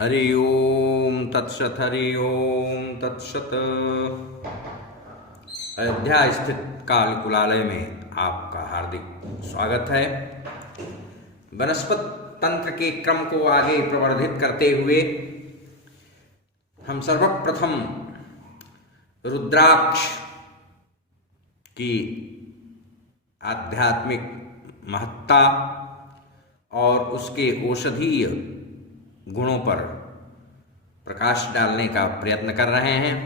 हरि ओम तत्सत। हरि ओम तत्सत। अयोध्या स्थित काल कुलालय में आपका हार्दिक स्वागत है। वनस्पत तंत्र के क्रम को आगे प्रवर्धित करते हुए हम सर्वप्रथम रुद्राक्ष की आध्यात्मिक महत्ता और उसके औषधीय गुणों पर प्रकाश डालने का प्रयत्न कर रहे हैं।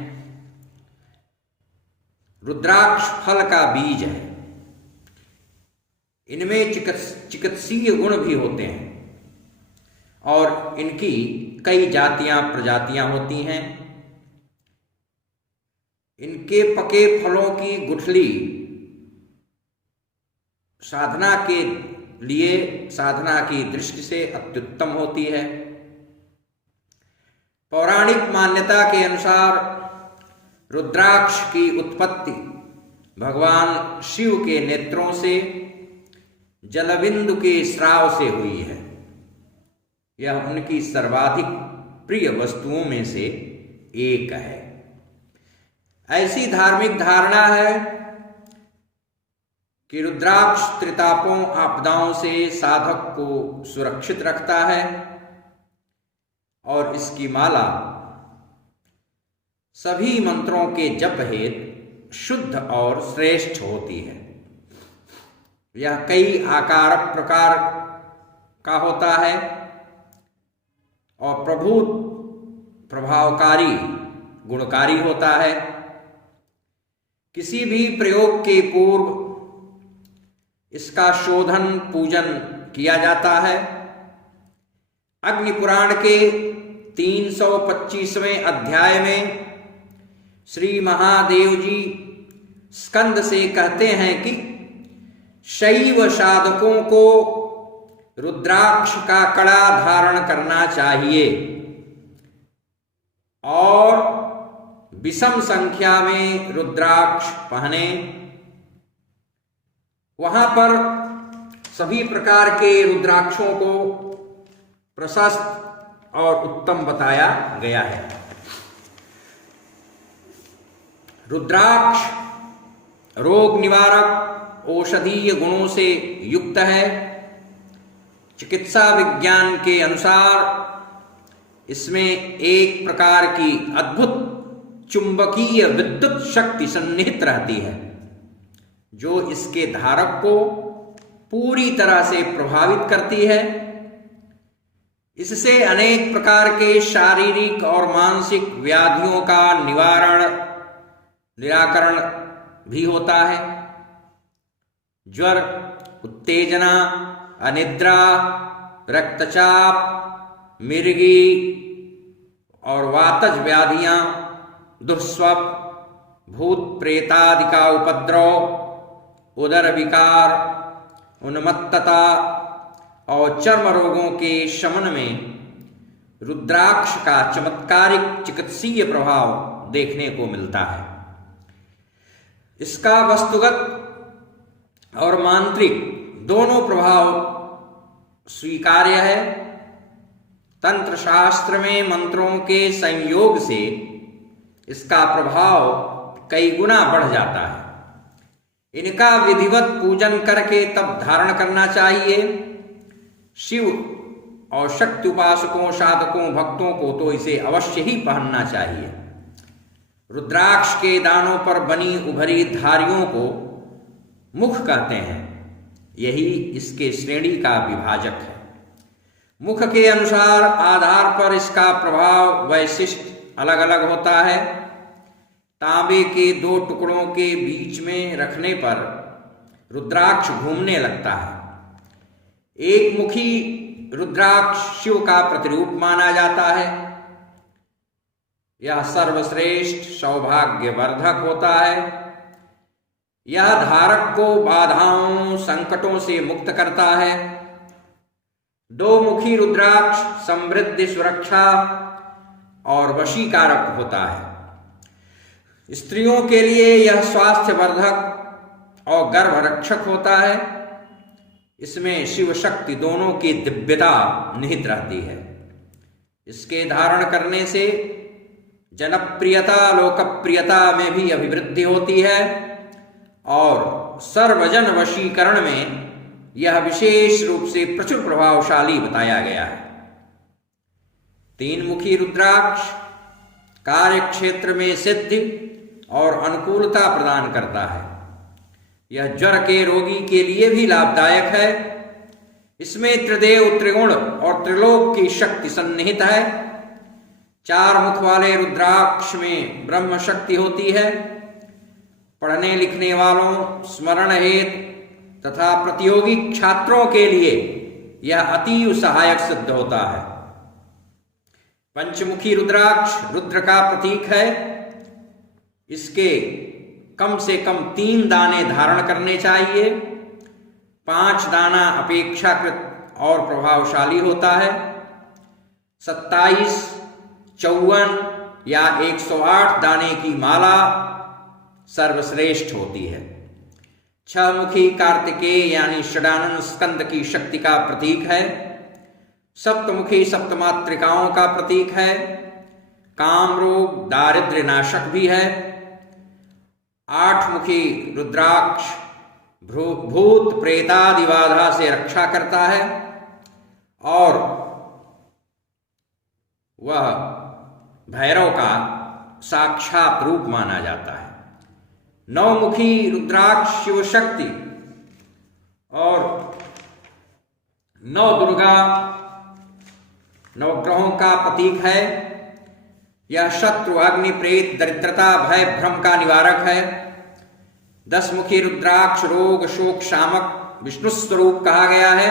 रुद्राक्ष फल का बीज है। इनमें चिकित्सीय गुण भी होते हैं और इनकी कई जातियां प्रजातियां होती हैं। इनके पके फलों की गुठली साधना के लिए साधना की दृष्टि से अत्युत्तम होती है। पौराणिक मान्यता के अनुसार रुद्राक्ष की उत्पत्ति भगवान शिव के नेत्रों से जलबिंदु के स्राव से हुई है। यह उनकी सर्वाधिक प्रिय वस्तुओं में से एक है। ऐसी धार्मिक धारणा है कि रुद्राक्ष त्रितापों आपदाओं से साधक को सुरक्षित रखता है और इसकी माला सभी मंत्रों के जप हेतु शुद्ध और श्रेष्ठ होती है। यह कई आकार प्रकार का होता है और प्रभावकारी गुणकारी होता है। किसी भी प्रयोग के पूर्व इसका शोधन पूजन किया जाता है। अग्नि पुराण के 325वें अध्याय में श्री महादेव जी स्कंद से कहते हैं कि शैव साधकों को रुद्राक्ष का कड़ा धारण करना चाहिए और विषम संख्या में रुद्राक्ष पहने। वहां पर सभी प्रकार के रुद्राक्षों को प्रशस्त और उत्तम बताया गया है। रुद्राक्ष रोग निवारक औषधीय गुणों से युक्त है। चिकित्सा विज्ञान के अनुसार इसमें एक प्रकार की अद्भुत चुंबकीय विद्युत शक्ति सन्निहित रहती है जो इसके धारक को पूरी तरह से प्रभावित करती है। इससे अनेक प्रकार के शारीरिक और मानसिक व्याधियों का निराकरण भी होता है। ज्वर, उत्तेजना, अनिद्रा, रक्तचाप, मिर्गी और वातज व्याधियां, दुःस्वप्न, भूत प्रेतादि का उपद्रव, उदर विकार, उन्मत्तता और चर्म रोगों के शमन में रुद्राक्ष का चमत्कारिक चिकित्सीय प्रभाव देखने को मिलता है। इसका वस्तुगत और मांत्रिक दोनों प्रभाव स्वीकार्य है। तंत्र शास्त्र में मंत्रों के संयोग से इसका प्रभाव कई गुना बढ़ जाता है। इनका विधिवत पूजन करके तब धारण करना चाहिए। शिव और शक्ति उपासकों, साधकों, भक्तों को तो इसे अवश्य ही पहनना चाहिए। रुद्राक्ष के दानों पर बनी उभरी धारियों को मुख कहते हैं। यही इसके श्रेणी का विभाजक है। मुख के अनुसार आधार पर इसका प्रभाव वैशिष्ट अलग अलग होता है। तांबे के 2 टुकड़ों के बीच में रखने पर रुद्राक्ष घूमने लगता है। एक मुखी रुद्राक्ष शिव का प्रतिरूप माना जाता है। यह सर्वश्रेष्ठ सौभाग्यवर्धक होता है। यह धारक को बाधाओं संकटों से मुक्त करता है। 2 मुखी रुद्राक्ष समृद्धि, सुरक्षा और वशीकारक होता है। स्त्रियों के लिए यह स्वास्थ्यवर्धक और गर्भरक्षक होता है। इसमें शिव शक्ति दोनों की दिव्यता निहित रहती है। इसके धारण करने से जनप्रियता लोकप्रियता में भी अभिवृद्धि होती है और सर्वजन वशीकरण में यह विशेष रूप से प्रचुर प्रभावशाली बताया गया है। तीन मुखी रुद्राक्ष कार्य क्षेत्र में सिद्धि और अनुकूलता प्रदान करता है। यह ज्वर के रोगी के लिए भी लाभदायक है। इसमें त्रिदेव त्रिगुण और त्रिलोक की शक्ति सन्निहित है। चार मुख वाले रुद्राक्ष में ब्रह्म शक्ति होती है। पढ़ने लिखने वालों, स्मरण हेतु तथा प्रतियोगी छात्रों के लिए यह अति सहायक सिद्ध होता है। पंचमुखी रुद्राक्ष रुद्र का प्रतीक है। इसके कम से कम 3 दाने धारण करने चाहिए। 5 दाना अपेक्षाकृत और प्रभावशाली होता है। 27, 54 या 108 दाने की माला सर्वश्रेष्ठ होती है। 6 मुखी कार्तिकेय यानी षडानन स्कंद की शक्ति का प्रतीक है। सप्तमुखी सप्तमात्रिकाओं का प्रतीक है। काम रोग दारिद्र्य नाशक भी है। 8 मुखी रुद्राक्ष भूत प्रेतादि बाधा से रक्षा करता है और वह भैरव का साक्षात रूप माना जाता है। 9 मुखी रुद्राक्ष शिव शक्ति और 9 दुर्गा नवग्रहों का प्रतीक है। यह शत्रु अग्नि प्रेत दरिद्रता भय भ्रम का निवारक है। 10 मुखी रुद्राक्ष रोग शोक शामक विष्णु स्वरूप कहा गया है।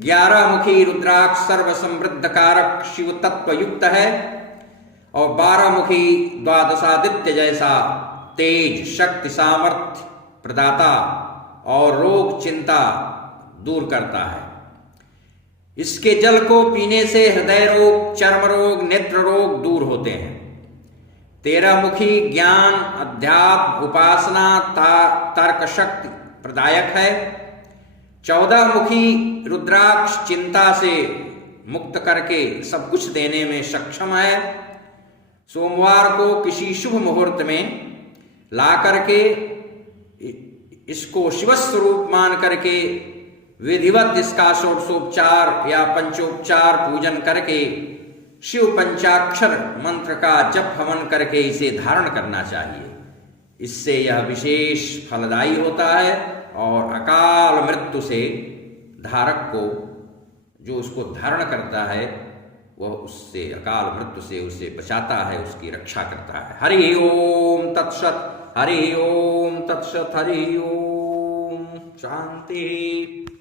11 मुखी रुद्राक्ष सर्व समृद्ध कारक शिव तत्व युक्त है और 12 मुखी द्वादशादित्य जैसा तेज शक्ति सामर्थ्य प्रदाता और रोग चिंता दूर करता है। इसके जल को पीने से हृदय रोग, चर्म रोग, नेत्र रोग दूर होते हैं। 13 मुखी ज्ञान, अध्यात्म, उपासना, तर्क शक्ति प्रदायक है। 14 मुखी रुद्राक्ष चिंता से मुक्त करके सब कुछ देने में सक्षम है। सोमवार को किसी शुभ मुहूर्त में ला करके इसको शिव स्वरूप मान करके विधिवत इसका षोडशोपचार या पंचोपचार पूजन करके शिव पंचाक्षर मंत्र का जप हवन करके इसे धारण करना चाहिए। इससे यह विशेष फलदायी होता है और अकाल मृत्यु से धारक को, जो उसको धारण करता है, वह उससे अकाल मृत्यु से उसे बचाता है, उसकी रक्षा करता है। हरि ओम तत्सत, हरि ओम तत्सत, हरि ओम शांति।